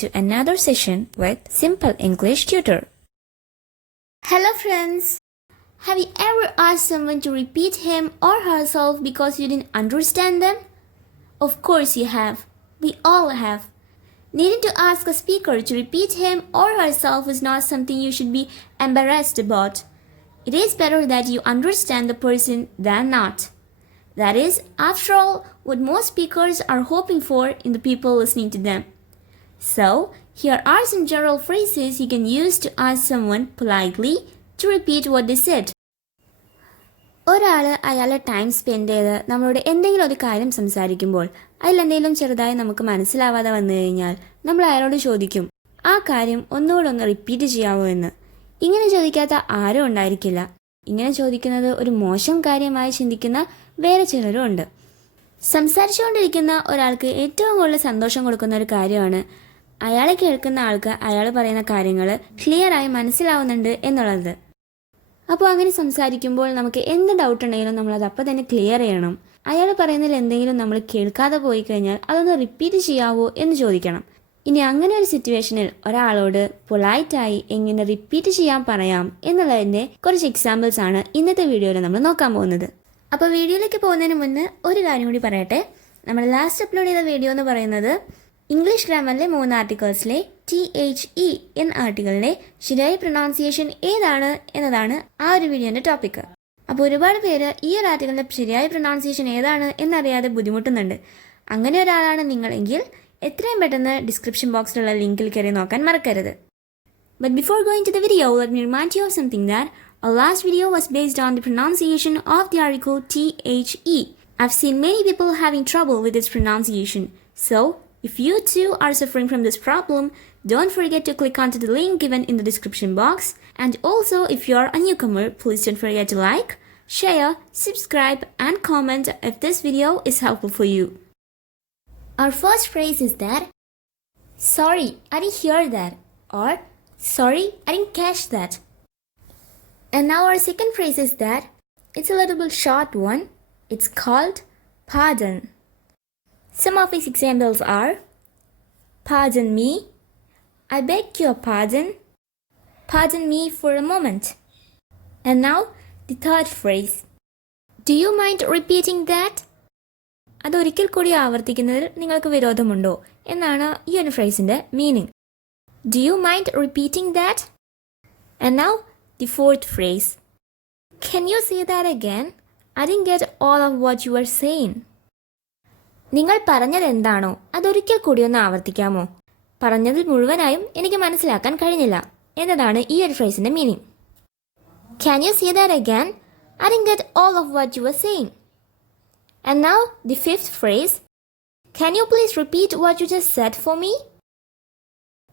to another session with Simple English Tutor. Hello friends! Have you ever asked someone to repeat him or herself because you didn't understand them? Of course you have. We all have. Needing to ask a speaker to repeat him or herself is not something you should be embarrassed about. It is better that you understand the person than not. That is, after all, what most speakers are hoping for in the people listening to them. So, here are some general phrases you can use to ask someone politely to repeat what they said. ഒരാൾ അയാളുടെ time spend ചെയ്ത് നമ്മളോട് എന്തെങ്കിലും ഒരു കാര്യം സംസാരിക്കുമ്പോൾ അതിലെന്തെങ്കിലും ചെറുതായി നമുക്ക് മനസ്സിലാവാതെ വന്നു കഴിഞ്ഞാൽ നമ്മൾ അയാളോട് ചോദിക്കും ആ കാര്യം ഒന്നുകൂടെ ഒന്ന് റിപ്പീറ്റ് ചെയ്യാമോ എന്ന്. ഇങ്ങനെ ചോദിക്കാത്ത ആരും ഉണ്ടായിരിക്കില്ല. ഇങ്ങനെ ചോദിക്കുന്നത് ഒരു മോശം കാര്യമായി ചിന്തിക്കുന്ന വേറെ ചിലരും ഉണ്ട്. സംസാരിച്ചുകൊണ്ടിരിക്കുന്ന ഒരാൾക്ക് ഏറ്റവും കൂടുതൽ സന്തോഷം കൊടുക്കുന്ന ഒരു കാര്യമാണ് അയാളെ കേൾക്കുന്ന ആൾക്ക് അയാൾ പറയുന്ന കാര്യങ്ങൾ ക്ലിയറായി മനസ്സിലാവുന്നുണ്ട് എന്നുള്ളത്. അപ്പോൾ അങ്ങനെ സംസാരിക്കുമ്പോൾ നമുക്ക് എന്ത് ഡൗട്ട് ഉണ്ടെങ്കിലും നമ്മളത് അപ്പോൾ തന്നെ ക്ലിയർ ചെയ്യണം. അയാൾ പറയുന്നതിൽ എന്തെങ്കിലും നമ്മൾ കേൾക്കാതെ പോയി കഴിഞ്ഞാൽ അതൊന്ന് റിപ്പീറ്റ് ചെയ്യാവോ എന്ന് ചോദിക്കണം. ഇനി അങ്ങനെ ഒരു സിറ്റുവേഷനിൽ ഒരാളോട് പൊളൈറ്റായി എങ്ങനെ റിപ്പീറ്റ് ചെയ്യാൻ പറയാം എന്നുള്ളതിൻ്റെ കുറച്ച് എക്സാമ്പിൾസ് ആണ് ഇന്നത്തെ വീഡിയോയിൽ നമ്മൾ നോക്കാൻ പോകുന്നത്. അപ്പോൾ വീഡിയോയിലേക്ക് പോകുന്നതിന് മുന്നേ ഒരു കാര്യം കൂടി പറയട്ടെ. നമ്മൾ ലാസ്റ്റ് അപ്ലോഡ് ചെയ്ത വീഡിയോ എന്ന് പറയുന്നത് ഇംഗ്ലീഷ് ഗ്രാമറിലെ 3 ആർട്ടിക്കിൾസിലെ THE എന്ന ആർട്ടിക്കിളിൻ്റെ ശരിയായ പ്രൊനൗൺസിയേഷൻ ഏതാണ് എന്നതാണ് ആ ഒരു വീഡിയോൻ്റെ ടോപ്പിക്ക്. അപ്പോൾ ഒരുപാട് പേര് ഈ ഒരു ആർട്ടിക്കിളിൻ്റെ ശരിയായ പ്രൊനൗൺസിയേഷൻ ഏതാണ് എന്നറിയാതെ ബുദ്ധിമുട്ടുന്നുണ്ട്. അങ്ങനെ ഒരാളാണ് നിങ്ങളെങ്കിൽ എത്രയും പെട്ടെന്ന് ഡിസ്ക്രിപ്ഷൻ ബോക്സിലുള്ള ലിങ്കിൽ കയറി നോക്കാൻ മറക്കരുത്. But before going to the video, let me remind you of something that our last video was based on the pronunciation of the article THE. I've seen many people having trouble with its pronunciation. So, if you too are suffering from this problem, don't forget to click onto the link given in the description box. And also, if you are a newcomer, please don't forget to like, share, subscribe, and comment if this video is helpful for you. Our first phrase is that, sorry, I didn't hear that, or sorry, I didn't catch that. And now our second phrase is that, it's a little bit short one. It's called pardon. Some of these examples are, pardon me, I beg your pardon, pardon me for a moment. And now the third phrase, do you mind repeating that? അതൊരിക്കൽ കൂടി ആവർത്തിക്കുന്നതിൽ നിങ്ങൾക്ക് വിരോധമുണ്ടോ എന്നാണ് ഈ ഒരു ഫ്രേസിൻ്റെ meaning. Do you mind repeating that? And now the fourth phrase, can you say that again? I didn't get all of what you were saying. നിങ്ങൾ പറഞ്ഞത് എന്താണോ അതൊരിക്കൽ കൂടി ഒന്ന് ആവർത്തിക്കാമോ? പറഞ്ഞതിൽ മുഴുവനായും എനിക്ക് മനസ്സിലാക്കാൻ കഴിഞ്ഞില്ല എന്നതാണ് ഈ ഒരു ഫ്രേസിൻ്റെ meaning. Can you say that again? I didn't get all of what you were saying. And now the fifth phrase, can you please repeat what you just said for me?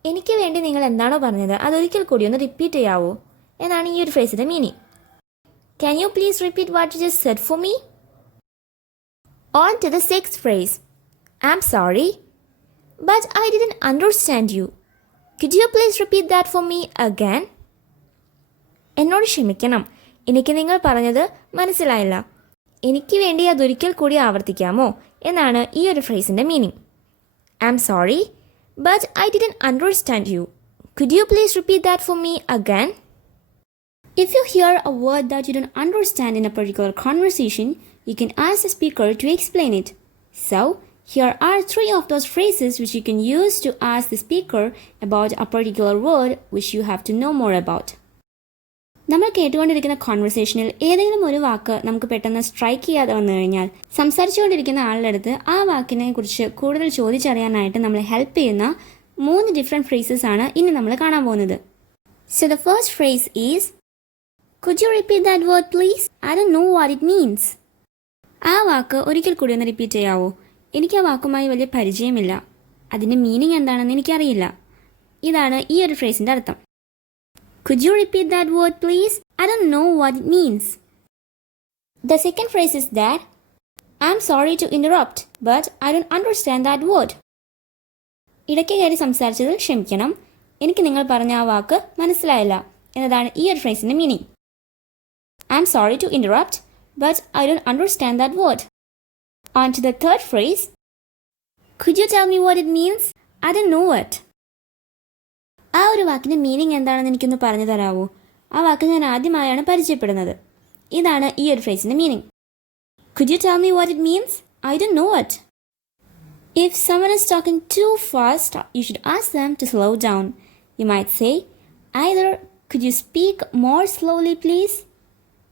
എനിക്ക് വേണ്ടി നിങ്ങൾ എന്താണോ പറഞ്ഞത് അതൊരിക്കൽ കൂടി ഒന്ന് റിപ്പീറ്റ് ചെയ്യാവോ എന്നാണ് ഈ ഒരു ഫ്രേസിൻ്റെ meaning. Can you please repeat what you just said for me? On to the sixth phrase, I'm sorry, but I didn't understand you. Could you please repeat that for me again? എന്നോട് ക്ഷമിക്കണം, എനിക്ക് നിങ്ങൾ പറഞ്ഞത് മനസ്സിലായില്ല. എനിക്ക് വേണ്ടി അതൊരിക്കൽ കൂടി ആവർത്തിക്കാമോ എന്നാണ് ഈ ഒരു ഫ്രേസിൻ്റെ meaning. I'm sorry, but I didn't understand you. Could you please repeat that for me again? If you hear a word that you don't understand in a particular conversation, you can ask the speaker to explain it. So, here are 3 of those phrases which you can use to ask the speaker about a particular word which you have to know more about. നമ്മൾ കേട്ടുകൊണ്ടിരിക്കുന്ന കോൺവെർസേഷനിൽ ഏതെങ്കിലും ഒരു വാക്ക് നമുക്ക് പെട്ടെന്ന് സ്ട്രൈക്ക് ചെയ്യാതെ വന്നു കഴിഞ്ഞാൽ സംസാരിച്ചുകൊണ്ടിരിക്കുന്ന ആളുടെ അടുത്ത് ആ വാക്കിനെ കുറിച്ച് കൂടുതൽ ചോദിച്ചറിയാനായിട്ട് നമ്മളെ ഹെൽപ്പ് ചെയ്യുന്ന 3 ഡിഫറെൻറ്റ് ഫ്രേസസ് ആണ് ഇനി നമ്മൾ കാണാൻ പോകുന്നത്. So the first phrase is, could you repeat that word please? I don't know what it means. ആ വാക്ക് ഒരിക്കൽ കൂടി ഒന്ന് റിപ്പീറ്റ് ചെയ്യാവോ? എനിക്ക് ആ വാക്കുമായി വലിയ പരിചയമില്ല, അതിൻ്റെ മീനിങ് എന്താണെന്ന് എനിക്കറിയില്ല. ഇതാണ് ഈ ഒരു ഫ്രേസിൻ്റെ അർത്ഥം. Could you repeat that word please? I don't know what it means. The second phrase is that, I'm sorry to interrupt, but I don't understand that word. ഇടയ്ക്ക് കയറി സംസാരിച്ചതിൽ ക്ഷമിക്കണം, എനിക്ക് നിങ്ങൾ പറഞ്ഞ ആ വാക്ക് മനസ്സിലായില്ല എന്നതാണ് ഈ ഒരു ഫ്രേസിൻ്റെ meaning. I'm sorry to interrupt, but I don't understand that word. On to the third phrase. Could you tell me what it means? I don't know it. ആ ഒരു വാക്കിൻ്റെ മീനിങ് എന്താണെന്ന് എനിക്കൊന്ന് പറഞ്ഞു തരാമോ? ആ വാക്ക് ഞാൻ ആദ്യമായാണ് പരിചയപ്പെടുന്നത്. ഇതാണ് ഈ ഒരു ഫ്രേസിൻ്റെ meaning. Could you tell me what it means? I don't know it. If someone is talking too fast, you should ask them to slow down. You might say, either could you speak more slowly please?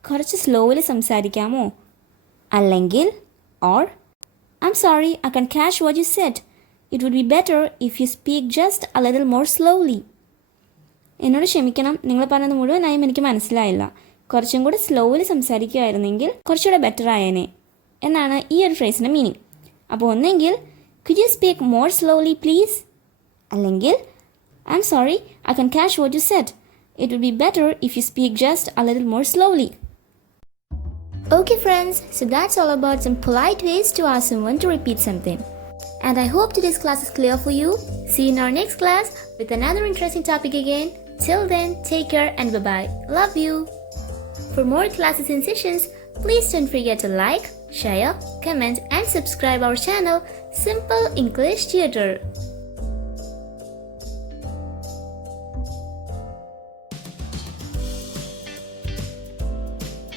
കുറച്ച് സ്ലോവിൽ സംസാരിക്കാമോ? അല്ലെങ്കിൽ or I'm sorry, I can't catch what you said. It would be better if you speak just a little more slowly. എന്നോട് ക്ഷമിക്കണം, നിങ്ങൾ പറഞ്ഞത് മുഴുവനായും എനിക്ക് മനസ്സിലായില്ല. കുറച്ചും കൂടി സ്ലോവിൽ സംസാരിക്കുകയായിരുന്നെങ്കിൽ കുറച്ചുകൂടെ ബെറ്റർ ആയേനെ എന്നാണ് ഈ ഒരു ഫ്രേസിൻ്റെ മീനിങ്. അപ്പോൾ ഒന്നെങ്കിൽ could you speak more slowly please? അല്ലെങ്കിൽ I'm sorry, I can't catch what you said. It would be better if you speak just a little more slowly. Okay friends, so that's all about some polite ways to ask someone to repeat something. And I hope today's class is clear for you. See you in our next class with another interesting topic again. Till then, take care and bye-bye. Love you. For more classes and sessions, please don't forget to like, share, comment and subscribe our channel Simple English Tutor.